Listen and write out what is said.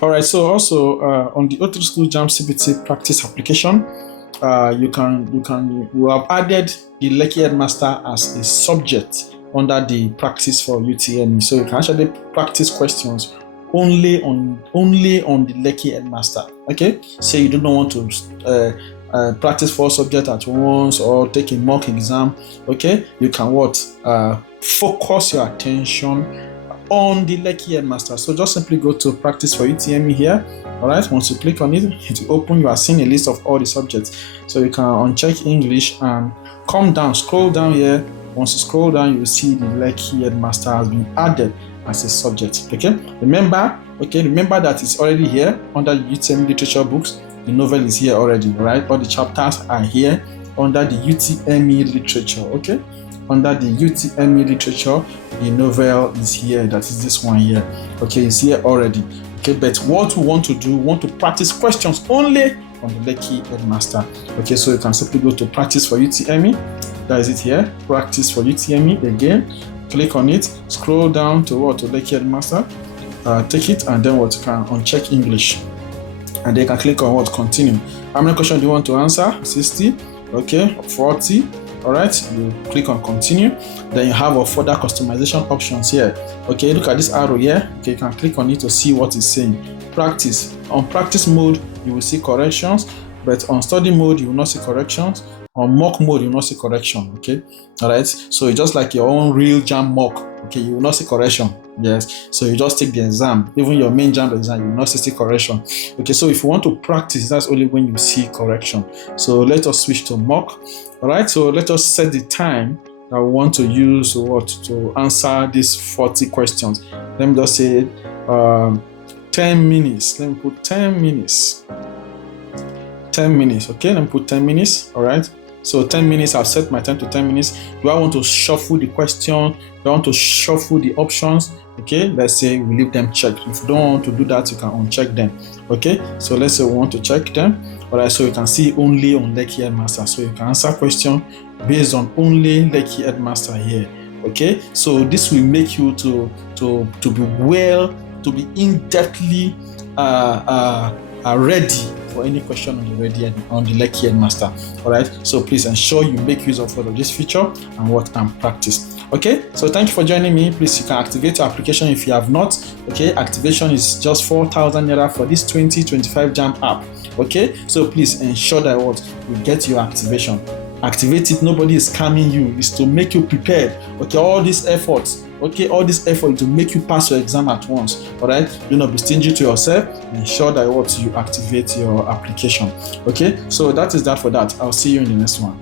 All right, so also on the O3SCHOOLS JAMB CBT practice application, we have added the Lekki Headmaster as a subject under the practice for UTME. So you can actually practice questions only on the Lekki Headmaster. Okay, say you do not want to practice 4 subjects at once or take a mock exam. Okay, you can focus your attention on the Lekki Headmaster. So just simply go to practice for UTME here. All right, once you click on it, it will open. You are seeing a list of all the subjects. So you can uncheck English and come down, scroll down here. Once you scroll down, you will see the Lekki Headmaster has been added as a subject. Okay, remember that it's already here under the UTME literature books. The novel is here already, right? All the chapters are here under the UTME literature. Okay, under the UTME literature, the novel is here. That is this one here. Okay, it's here already. Okay, but what we want to do, we want to practice questions only on the Lekki Headmaster. Okay, so you can simply go to practice for UTME. That is it here. Practice for UTME again. Click on it. Scroll down to Lekki Headmaster. Take it and then you can uncheck English. And then you can click on continue. How many questions do you want to answer? 60. Okay, 40. All right, you click on continue. Then you have a further customization options here. Okay, look at this arrow here. Okay, you can click on it to see what it's saying. Practice. On practice mode, you will see corrections, but on study mode, you will not see corrections. On mock mode, you will not see correction. Okay, all right. So it's just like your own real JAMB mock. Okay, you will not see correction. Yes, so you just take the exam. Even your main JAMB exam, you will not see correction. Okay, so if you want to practice, that's only when you see correction. So let us switch to mock. All right, so let us set the time that we want to use to answer these 40 questions. Let me just say 10 minutes. Let me put 10 minutes. 10 minutes. Okay, let me put 10 minutes. All right. So 10 minutes, I've set my time to 10 minutes. Do I want to shuffle the question? Do I want to shuffle the options? Okay, let's say we leave them checked. If you don't want to do that, you can uncheck them. Okay, so let's say we want to check them. All right, so you can see only on Lekki Headmaster. So you can answer question based on only Lekki Headmaster here. Okay, so this will make you to be in-depthly ready for any question on the Lekki Headmaster. All right, so please ensure you make use of this feature and practice. Okay, so thank you for joining me. Please, you can activate your application if you have not. Okay, activation is just 4,000 naira for this 2025 JAMB app. Okay, so please ensure that you get your activation. Activate it. Nobody is scamming you. It's to make you prepared. Okay, all these efforts. Okay, all this effort to make you pass your exam at once. All right, do not be stingy to yourself. Ensure that you activate your application. Okay, so that is that for that. I'll see you in the next one.